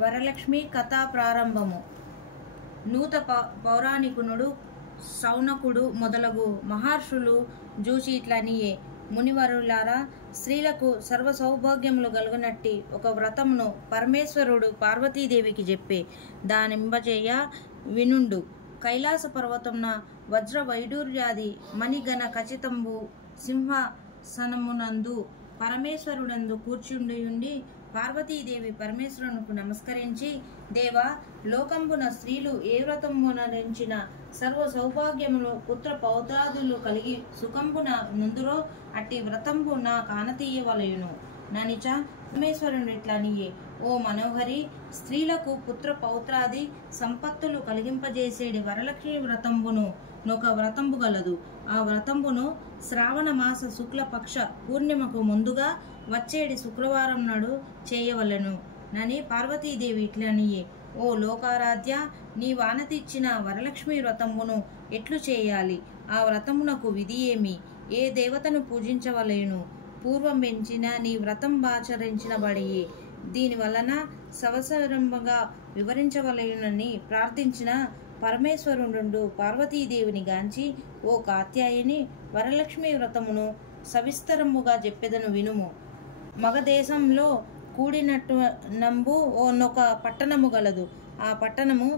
వరలక్ష్మి కథా ప్రారంభము. నూత పౌరాణికునుడు సౌనకుడు మొదలగు మహర్షులు జూచి ఇట్లనియే, మునివరులారా, స్త్రీలకు సర్వ సౌభాగ్యములు గలుగునట్టి ఒక వ్రతమును పరమేశ్వరుడు పార్వతీదేవికి చెప్పే, దానింబచేయ వినుండు. కైలాస పర్వతమున వజ్ర వైడూర్యాది మణిగణ ఖచ్చితంబు సింహాసనమునందు పరమేశ్వరుడందు కూర్చుండియుండి పార్వతీదేవి పరమేశ్వరునికి నమస్కరించి, దేవా, లోకంబున స్త్రీలు ఏ వ్రతంబునరించిన సర్వ సౌభాగ్యములు పుత్ర పౌత్రాదులు కలిగి సుఖంబున నుందురో అట్టి వ్రతంబు నా కానతీయవలయును ననిచ పరమేశ్వరుని ఇట్లనియే, ఓ మనోహరి, స్త్రీలకు పుత్ర పౌత్రాది సంపత్తులు కలిగింపజేసేడి వరలక్ష్మి వ్రతంబును నొక వ్రతంబు గలదు. ఆ వ్రతంబును శ్రావణ మాస శుక్లపక్ష పూర్ణిమకు ముందుగా వచ్చేడి శుక్రవారం నాడు చేయవలెను నని పార్వతీదేవి ఇట్లనియే, ఓ లోకారాధ్య, నీ వానతిచ్చిన వరలక్ష్మి వ్రతంబును ఎట్లు చేయాలి? ఆ వ్రతమునకు విధి ఏమి? ఏ దేవతను పూజించవలెను? పూర్వం పెంచిన నీ వ్రతం ఆచరించిన బడి దీని వలన సవసరంగా వివరించవలయునని ప్రార్థించిన పరమేశ్వరుడు పార్వతీదేవిని గాంచి, ఓ కాత్యాయని, వరలక్ష్మి వ్రతమును సవిస్తరముగా చెప్పెదను వినుము. మగదేశంలో కూడినట్టు నంబు ఓనొక పట్టణము గలదు. ఆ పట్టణము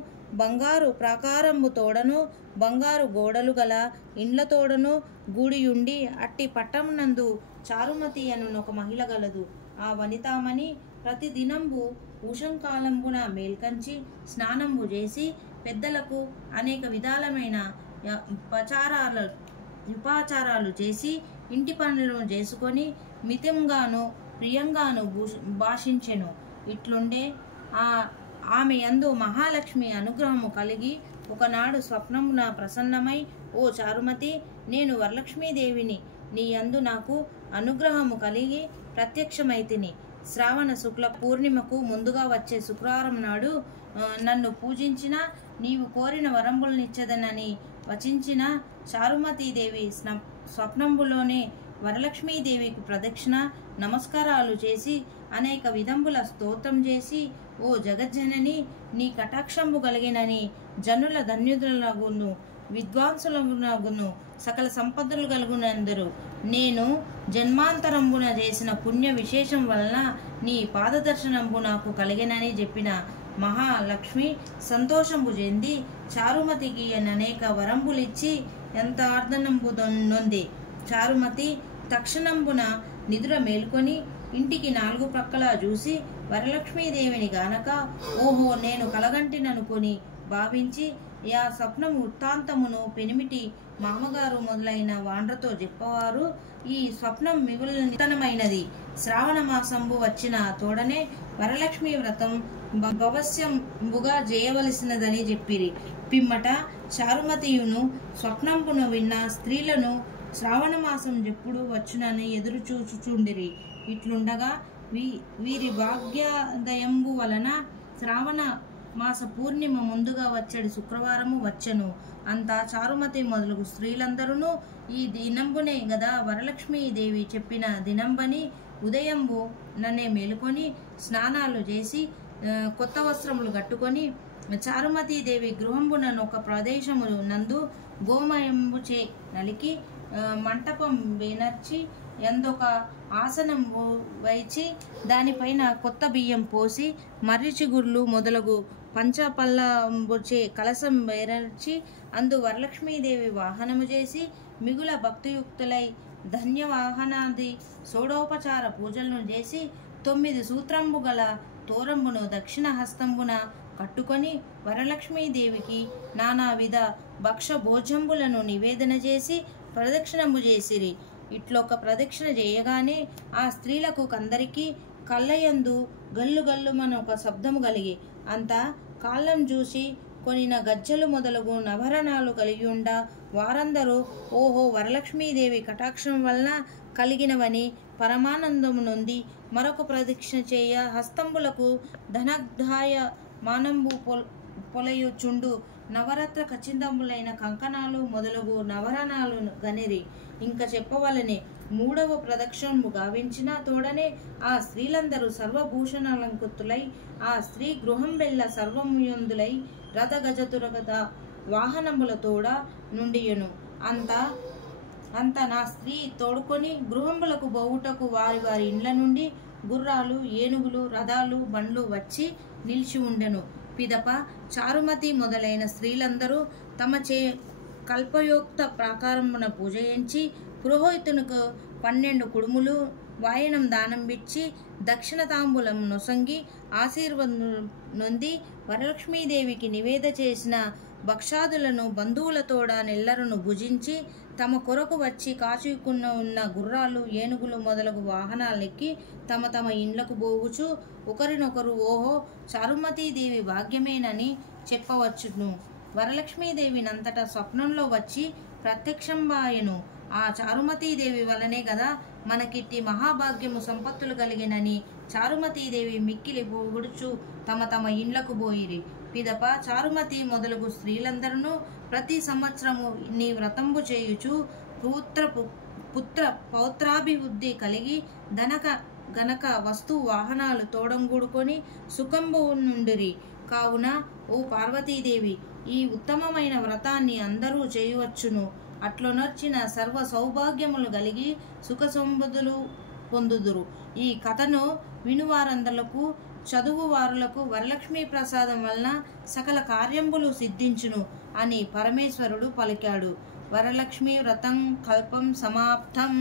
బంగారు ప్రాకారంబు తోడను బంగారు గోడలు గల ఇండ్ల తోడను గూడియుండి అట్టి పట్టణమునందు చారుమతి అనునొక మహిళ గలదు. ఆ వనితామణి ప్రతి దినంబు ఉషంకాలంబున మేల్కంచి స్నానంబు చేసి పెద్దలకు అనేక విధాలమైన ఉపాచారాలు చేసి ఇంటి పనులను చేసుకొని మితంగాను ప్రియంగాను భాషించెను. ఇట్లుండే ఆమె యందు మహాలక్ష్మి అనుగ్రహము కలిగి ఒకనాడు స్వప్నమున ప్రసన్నమై, ఓ చారుమతి, నేను వరలక్ష్మీదేవిని, నీ యందు నాకు అనుగ్రహము కలిగి ప్రత్యక్షమైతిని. శ్రావణ శుక్ల పూర్ణిమకు ముందుగా వచ్చే శుక్రవారం నాడు నన్ను పూజించిన నీవు కోరిన వరంబులనిచ్చేదనని వచించిన చారుమతీదేవి స్వప్నంబులోనే వరలక్ష్మీదేవికి ప్రదక్షిణ నమస్కారాలు చేసి అనేక విధంబుల స్తోత్రం చేసి, ఓ జగజ్జనని, నీ కటాక్షంబు కలిగినని జనుల ధన్యులగును విద్వాంసులగును సకల సంపదలు కలుగునందరు. నేను జన్మాంతరంబున చేసిన పుణ్య విశేషం వలన నీ పాదదర్శనంబు నాకు కలిగినని చెప్పిన మహాలక్ష్మి సంతోషంబు చెంది చారుమతికి అనేక వరంబులిచ్చి ఎంత ఆర్దనంబు నొంది. చారుమతి తక్షణంబున నిద్ర మేల్కొని ఇంటికి నాలుగు ప్రక్కలా చూసి వరలక్ష్మీదేవిని గానక, ఓహో, నేను కలగంటిననుకొని భావించి ఆ స్వప్నం వృత్తాంతమును పెనిమిటి మామగారు మొదలైన వాండ్రతో చెప్పవారు. ఈ స్వప్నం మిగులు నితనమైనది. శ్రావణ మాసంబు వచ్చిన తోడనే వరలక్ష్మి వ్రతం భవస్యంబుగా చేయవలసినదని చెప్పిరి. పిమ్మట చారుమతియును స్వప్నంబును విన్న స్త్రీలను శ్రావణ మాసం ఎప్పుడు వచ్చునని ఎదురు చూచుచుండిరి. ఇట్లుండగా వీరి భాగ్యోదయంబు వలన శ్రావణ మాస పూర్ణిమ ముందుగా వచ్చేది శుక్రవారము వచ్చెను. అంతా చారుమతి మొదలగు స్త్రీలందరూ ఈ దినంబునే గదా వరలక్ష్మీదేవి చెప్పిన దినంబని ఉదయంబు నన్నే మేలుకొని స్నానాలు చేసి కొత్త వస్త్రములు కట్టుకొని చారుమతీదేవి గృహంబునను ఒక ప్రదేశము నందు గోమయంబు చే నలికి మంటపం వేనర్చి ఎందొక ఆసనం వైచి దానిపైన కొత్త బియ్యం పోసి మర్రిచిగుర్లు మొదలగు పంచపల్లంబుచే కలసం వేరర్చి అందు వరలక్ష్మీదేవి వాహనము చేసి మిగుల భక్తియుక్తులై ధన్యవాహనాది షోడోపచార పూజలను చేసి 9 సూత్రంబు గల తోరంబును దక్షిణ హస్తంబున కట్టుకొని వరలక్ష్మీదేవికి నానావిధ భక్ష భోజంబులను నివేదన చేసి ప్రదక్షిణము చేసిరి. ఇట్లొక ప్రదక్షిణ చేయగానే ఆ స్త్రీలకు కందరికి కళ్ళయందు గల్లు గల్లుమన ఒక శబ్దము కలిగి అంతా కాళ్ళం చూసి కొనిన గజ్జలు మొదలగు నభరణాలు కలిగి ఉండ వారందరూ, ఓహో, వరలక్ష్మీదేవి కటాక్షం వలన కలిగినవని పరమానందము నొంది మరొక ప్రదక్షిణ చేయ హస్తంబులకు ధనగ్ధాయ మానంబు పొలయుచుండు నవరత్న ఖచ్చితంబులైన కంకణాలు మొదలగు నవరణాలు గనిరి. ఇంకా చెప్పవలనే, మూడవ ప్రదక్షిణము గావించిన తోడనే ఆ స్త్రీలందరూ సర్వభూషణాలంకృతులై ఆ స్త్రీ గృహం వెళ్ళ సర్వముయందులై రథ గజతురగత వాహనములతోడ నుండియును. అంత నా స్త్రీ తోడుకొని గృహములకు బోవుటకు వారి వారి ఇండ్ల నుండి గుర్రాలు, ఏనుగులు, రథాలు, బండ్లు వచ్చి నిలిచి ఉండెను. పిదప చారుమతి మొదలైన స్త్రీలందరూ తమచే కల్పయోక్త ప్రాకారమున పూజయించి పురోహితునికి 12 కుడుములు వాయనం దానం ఇచ్చి దక్షిణ తాంబూలం నొసంగి ఆశీర్వాదం నొంది వరలక్ష్మీదేవికి నివేద చేసిన భక్షాదులను బంధువులతోడ నెల్లరును భుజించి తమ కొరకు వచ్చి కాచుకున్న ఉన్న గుర్రాలు, ఏనుగులు మొదలగు వాహనాలెక్కి తమ తమ ఇండ్లకు బోగుచు ఒకరినొకరు ఓహో చారుమతీదేవి భాగ్యమేనని చెప్పవచ్చును. వరలక్ష్మీదేవినంతటా స్వప్నంలో వచ్చి ప్రత్యక్షంబాయెను. ఆ చారుమతీదేవి వలనే గదా మనకిట్టి మహాభాగ్యము సంపత్తులు కలిగినని చారుమతీదేవి మిక్కిలి పొగుడుచు తమ తమ ఇండ్లకు పోయిరి. పిదప చారుమతి మొదలగు స్త్రీలందరూ ప్రతి సంవత్సరము నీ వ్రతంబు చేయుచు పుత్ర పౌత్రాభివృద్ధి కలిగి గనక వస్తు వాహనాలు తోడంగూడుకొని సుఖంబు నుండిరి. కావున ఓ పార్వతీదేవి, ఈ ఉత్తమమైన వ్రతాన్ని అందరూ చేయవచ్చును. అట్లొనర్చిన సర్వ సౌభాగ్యములు కలిగి సుఖ సంపదలు పొందుదురు. ఈ కథను వినువారందరకు చదువువారులకు వరలక్ష్మీ ప్రసాదం వలన సకల కార్యంబులు సిద్ధించును అని పరమేశ్వరుడు పలికాడు. వరలక్ష్మీ వ్రతం కల్పం సమాప్తం.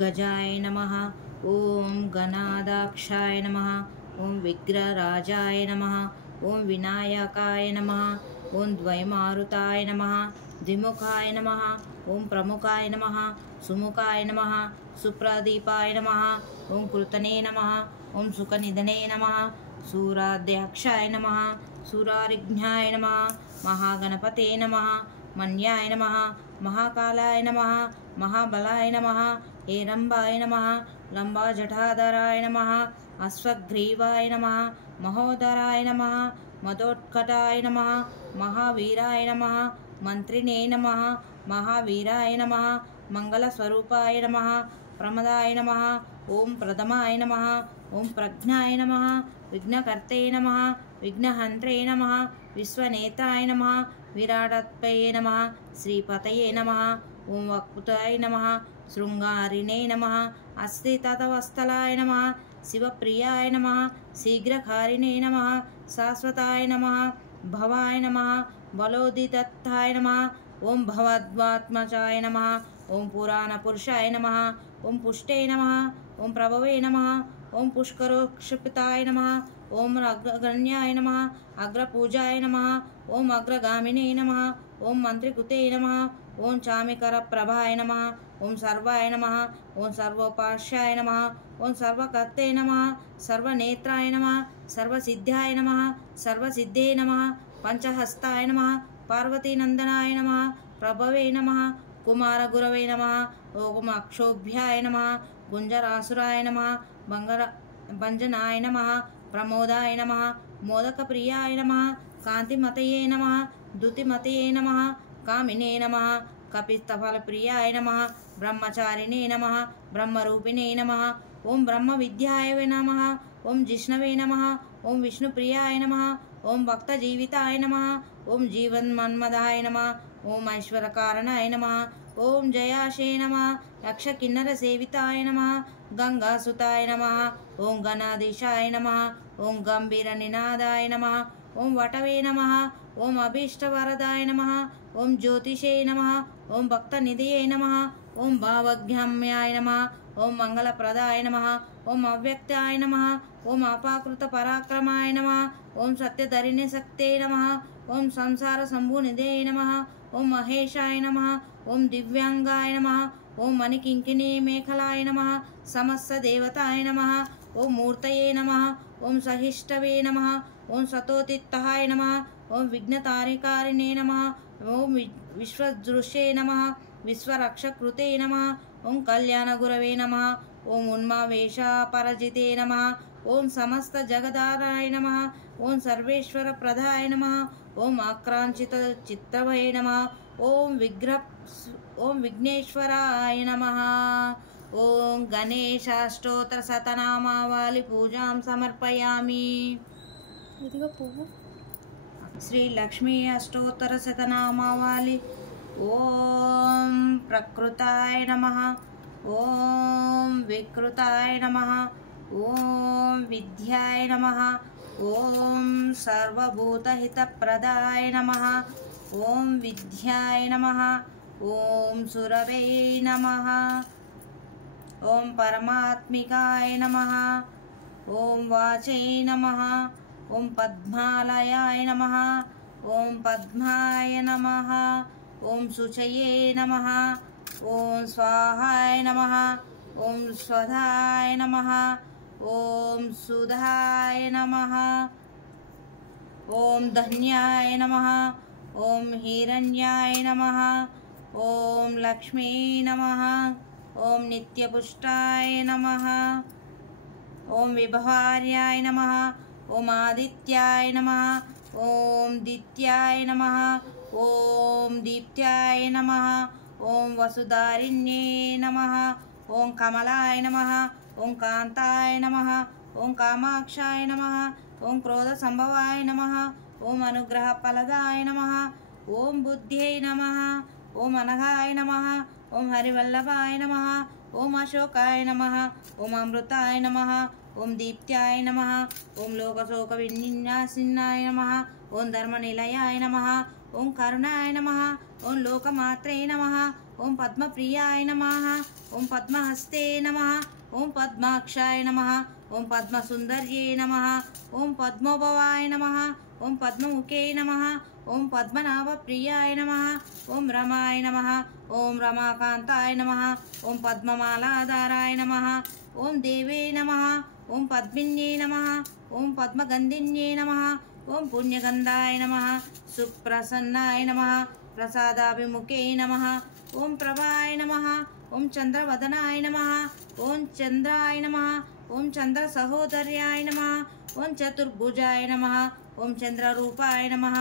गजाय नमः। ओम गणाध्यक्षाय नमः। ओम विग्रहराजाय नमः। ओम विनायकाय नमः। ओम द्वैमारुताय नमः। द्विमुखाय नमः। ओम प्रमुखाय नमः। सुमुखाय नमः। सुप्रदीपाय नमः। ओम कृतने नमः। ओम सुखनिधने नमः। सूराध्यक्षाय नमः। सूरारिघ्नाय नमः। महागणपते नमः। मन्याय नमः। महाकालाय नमः। महाबलाय नमः। हेरंबाय नमः। लंबाजटाधराय नमः। अश्वग्रीवाय नमः। महोदराय नमः। मदोत्कटाय नमः। महावीराय नमः। मंत्रिणे नमः। महावीराय नमः। मंगलस्वरूपाय नमः। प्रमदाय नमः। ओम प्रथमाय नमः। ओम प्रज्ञाय नमः। विघ्नकर्ते नमः। विघ्नहन्त्रे नमः। विश्वनेत्राय नमः। विराटत्वये नमः। श्रीपतये नमः। ओम वक्पुताय नमः। शृंगारिणे नमः। अस्थितवस्तलाय नमः। शिवप्रियाय नमः। शीघ्रकारिणे नमः। शाश्वताय नमः। भवाय नमः। बलोदिदत्ताय नमः। ओम भवद्वात्मजाय नमः। ओम पुराणपुरुषाय नमः। ओम पुष्टे नमः। ओम प्रभवे नमः। ओम पुष्करोक्षिप्ताय नमः। ओम अग्रगण्याय नमः। अग्रपूजाय नमः। ओम अग्रगामिने नमः। ओम मंत्रिकृते नमः। ओम चामिकरप्रभाय नमः। ओम सर्वाय नमः। ओम सर्वोपास्याय नमः। ओम सर्वकर्ते नमः। सर्वनेत्राय नमः। सर्वसिद्धाय नमः। सर्वसिद्धे नमः। पंचहस्ताय नमः। पार्वतीनंदनाय नमः। प्रभवे नमः। कुमारगुरवे नमः। ओम अक्षोभ्याय नमः। गुंजरासुराय नमः। भंजनाय नमः। प्रमोदाय नमः। मोदकप्रियाय नमः। कांतिमतये नमः। द्युतिमतये नमः। कामिने नमः। कपित्थफलप्रियाय नमः। ब्रह्मचारिणे नमः। ब्रह्मरूपिणे नमः। ओम ब्रह्मविद्याय नमः। ओम जिष्णवे नमः। ओम विष्णुप्रियाय नमः। ओम भक्तजीविताय नमः। ओम जीवन्मन्मदाय नमः। ओम ऐश्वर्यकारणाय नमः। ओम जयाशे नमः। यक्षकिन्नरसेविताय नमः। गंगासुताय नमः। ओम गणाधीशाय नमः। ओम गंभीरनिनादाय नमः। ओम वटवे नमः। ओम अभीष्टवरदाय नमः। ओम ज्योतिषे नमः। ओम भक्तनिधये नमः। ओम भावगम्याय नमः। ओम मंगलप्रदाय नमः। ओम अव्यक्ताय नमः। ओम अपाकृतपराक्रमाय नमः। ओम सत्यधरिणे शक्ते नमः। ओम संसार शंभुनिधये नमः। ओम महेशाय नमः। ओम दिव्यांगाय नमः। ओम मणिकिंकिणी मेखलाय नमः। समस्त देवताय नमः। ओम मूर्तये नमः। ओम सहिष्टवे नमः। ओम सतोतित्थाय नमः। ओम विघ्नतारिकारिणे नमः। ओम विश्वदृशे नमः। विश्वरक्षकृते नमः। ओम कल्याणगुरवे नमः। ओम उन्मावेशपरजिते नमः। ओम समस्त जगदाराय नमः। ओम सर्वेश्वरप्रदाय नमः। ओम आक्रांचितचित्तभये नमः। ओम विघ्नेश्वराय नमः। ओम गणेशाष्टोत्तरशतनामावली पूजां समर्पयामि। श्री लक्ष्मी अष्टोत्तरशतनामावली। ओम प्रकृताय नमः। ओम विकृताय नमः। ओम विद्याय नमः। ओम सर्वभूतहितप्रदाय नमः। ओम विद्याय नमः। ओम सुरवे नमः। ओम परमात्मिकाय नमः। ओम वाचे नमः। ओम पद्मालयाय नमः। ओम पद्माय नमः। ओम शुचये नमः। ओम स्वाहाय नमः। ओम स्वधाय नमः। ओम सुधाय नमः। ओम धन्याय नमः। ओम हिरण्याय नमः। ओम लक्ष्मी नमः। ओम नित्यपुष्टाय नमः। ओम विभवार्याय नमः। ओम आदित्याय नमः। ओम दित्याय नमः। ओम దీప్త్యాయ నమః. ఓం వసుధారిణ్యే నమః. ఓం కమలాయ నమః. ఓం కాంతాయ నమః. ఓం కామాక్షాయ నమః. ఓం క్రోధ సంభవాయ నమః. ఓం అనుగ్రహ ఫలదాయ నమః. ఓం బుద్ధ్యై నమః. ఓం అనఘాయ నమః. ఓం హరివల్లభాయ నమః. ఓం అశోకాయ నమః. ఓం అమృతాయ నమః. ఓం దీప్త్యాయ నమః. ఓం లోకశోక విన్యాసిన్నాయ నమః. ఓం ధర్మనిలయాయ నమః. ఓం కరుణాయ నమః. ఓం లోకమాత్రే నమః. ఓం పద్మప్రియాయ నమః. ఓం పద్మహస్తే నమః. ఓం పద్మాక్షాయ నమః. ఓం పద్మసుందర్యే నమః. ఓం పద్మోభవాయ నమః. ఓం పద్మముఖే నమః. ఓం పద్మనాభప్రియాయ నమః. ఓం రమాయ నమః. ఓం రమాకాంతాయ నమః. ఓం పద్మమాలాధారాయ నమః. ఓం దేవే నమః. ఓం పద్మిన్యే నమః. ఓం పద్మగంధిన్యే నమః. ఓం పుణ్యగంధాయ నమః. సుప్రసన్నాయ నమః. ప్రసాదాభిముఖే నమః. ఓం ప్రభాయ నమః. ఓం చంద్రవదనాయ నమః. ఓం చంద్రాయ నమః. ఓం చంద్ర సహోదర్యాయ నమః. ఓం చతుర్భుజాయ నమః. ఓం చంద్రరూపాయ నమః.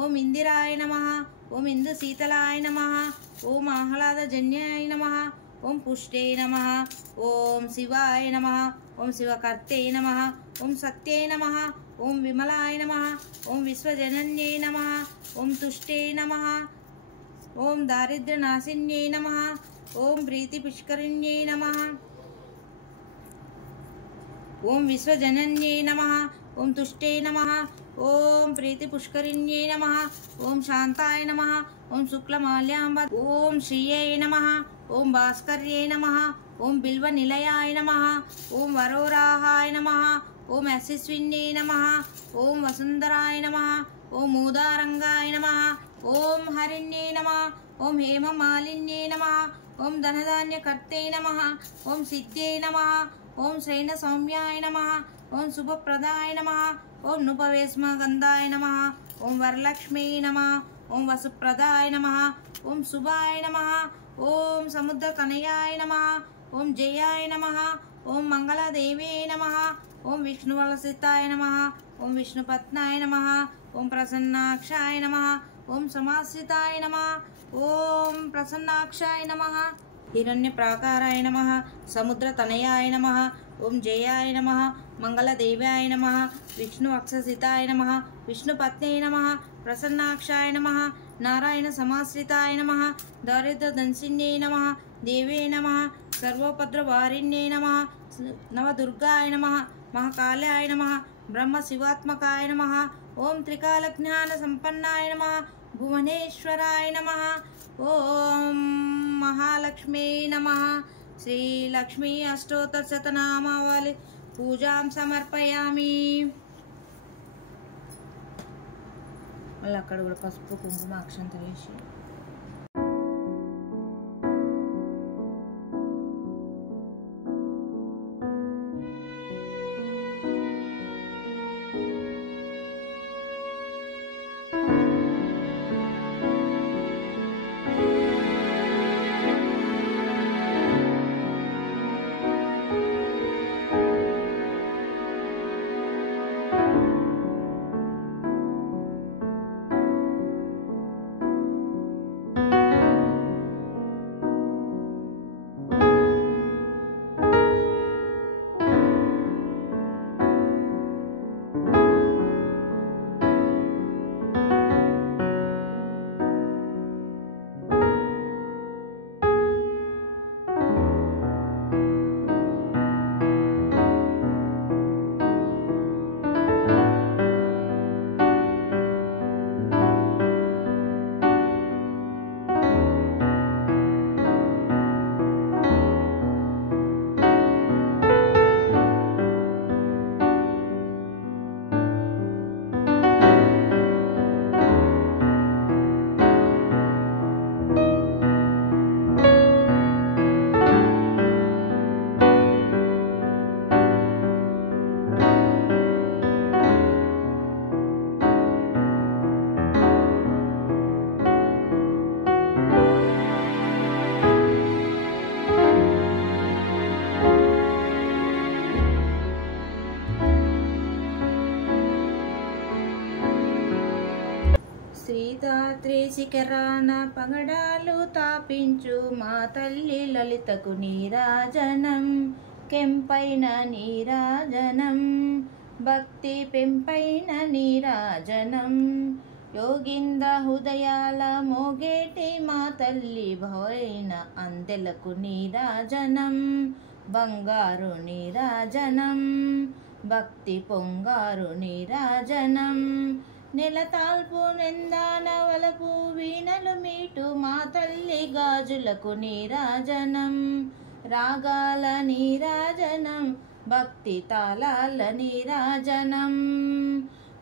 ఓం ఇందిరాయ నమః. ఓం ఇందుశీతలాయ నమః. ఓం ఆహ్లాదజన్యాయ నమః. ఓం పుష్టే నమః. ఓం శివాయ నమః. ఓం శివకర్తే నమః. ఓం సత్యే నమః. ఓం విమలాయ నమః. ఓం విశ్వజనన్యే నమః. ఓం తుష్టే నమః. ఓం దారిద్ర్యనాశిన్యే నమః. ఓం ప్రీతిపుష్కరిణ్యే నమః. ఓం విశ్వజనన్యే నమః. ఓం తుష్టే నమః. ఓం ప్రీతిపుష్కరిణ్యే నమః. ఓం శాంతాయ నమః. ఓం శుక్లమాల్యాంబ. ఓం శ్రీయై నమః. ఓం భాస్కర్యే నమః. ఓం బిల్వనిలయాయ నమః. ఓం వరోరాహాయ నమః. ఓం యశస్విన్యే నమః. ఓం వసుంధరాయ నమః. ఓం మూదారంగాయ నమః. ఓం హరిణ్యే నమః. ఓం హేమమాలిన్యే నమః. ఓం ధనధాన్యకర్తే నమః. ఓం సిద్ధ్యై నమః. ఓం శయన సౌమ్యాయ నమః. ఓం శుభప్రదాయ నమః. ఓం నుపవేస్మగంధాయ నమః. ఓం వరలక్ష్మీ నమః. ఓం వసుప్రదాయ నమః. ఓం శుభాయ నమః. ఓం సముద్రతనయాయ నమః. ఓం జయాయ నమః. ఓం మంగళదేవే నమః. ఓం విష్ణువలసితాయ నమః. ఓం విష్ణుపత్నాయ నమః. ఓం ప్రసన్నాక్షాయ నమః. ఓం సమాశ్రితాయ నమః. ఓం ప్రసన్నాక్షాయ నమః. హిరణ్యప్రాకారాయ నమః. సముద్రతనయాయ నమః. ఓం జయాయ నమః. మంగళదేవాయ నమః. విష్ణు అక్షసితాయ నమః. విష్ణుపత్నే నమః. ప్రసన్నాక్షాయ నమః. నారాయణ సమాశ్రితాయ నమః. దారిద్ర్యదంశిన్యే నమః. దేవే నమః. సర్వోపద్రవారిణ్యే నమః. నవదుర్గాయ నమః. మహాకాళాయ నమః. బ్రహ్మ శివాత్మకాయ నమః. ఓం త్రికాలజ్ఞాన సంపన్నాయ నమః. భువనేశ్వరాయ నమః. ఓం మహాలక్ష్మీ నమః. శ్రీ లక్ష్మీ అష్టోత్తర శతనామావళి పూజాం సమర్పయామి. మళ్ళీ అక్కడ కూడా పసుపు కుంకుమ అక్షంతలు వేసి వేదాద్రి శిఖరాన పగడాలు తాపించు మా తల్లి లలితకు నీరాజనం కెంపైన నీరాజనం భక్తి పెంపైన నీరాజనం యోగింద హృదయాల మోగేటి మా తల్లి భవైన అందెలకు నీరాజనం బంగారు నీరాజనం భక్తి పొంగారు నీరాజనం నెలతాల్పు నిందాన వలపు వీణలు మీటు మా తల్లి గాజులకు నీరాజనం రాగాల నీరాజనం భక్తి తాళాల నీరాజనం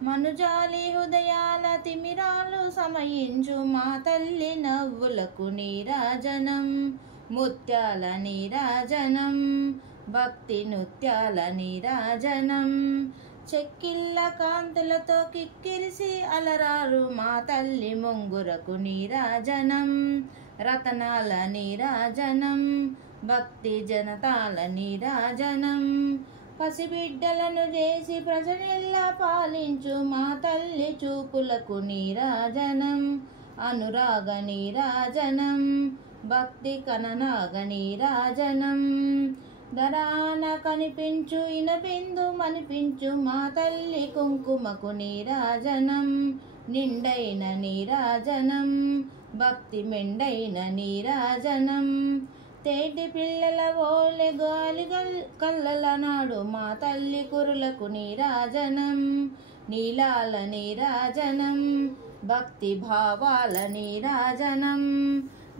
మనుజాలి హృదయాల తిమిరాలు సమయించు మా తల్లి నవ్వులకు నీరాజనం ముత్యాల నీరాజనం భక్తి నృత్యాల నీరాజనం చెక్కిళ్ళ కాంతులతో కిక్కిరిసి అలరారు మా తల్లి ముంగురకు నీరాజనం రతనాల నీరాజనం భక్తి జనతాల నీరాజనం పసిబిడ్డలను చేసి ప్రజలెల్లా పాలించు మా తల్లి చూపులకు నీరాజనం అనురాగ నీరాజనం భక్తి కననాగ నీరాజనం ధరాన కనిపించు ఇనబిందు మనిపించు మా తల్లి కుంకుమకు నీరాజనం నిండైన నీరాజనం భక్తి మెండైన నీరాజనం తేటి పిల్లల ఓలె గాలి కల్లల నాడు మా తల్లి కురులకు నీరాజనం నీలాల నీరాజనం భక్తి భావాల నీరాజనం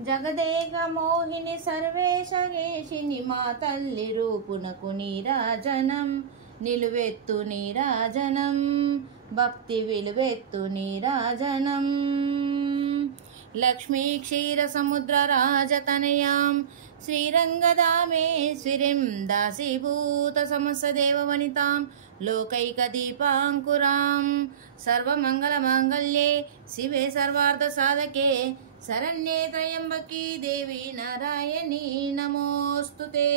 జగదేక మోహిని సర్వేశగేషిని మా తల్లి రూపునకు నీరాజనం నిలువెత్తు నీరాజనం భక్తి విలువెత్తు నీరాజనం లక్ష్మీ క్షీర సముద్ర రాజతనయాం శ్రీరంగదామేశ్వరీం దాసీభూత సమస్త దేవవనితాం లోకైక దీపాంకురాం సర్వమంగళమాంగళ్యే శివే సర్వార్థ సాధకే శరణ్యే త్రయంబకీ దేవి నారాయణీ నమోస్తుతే।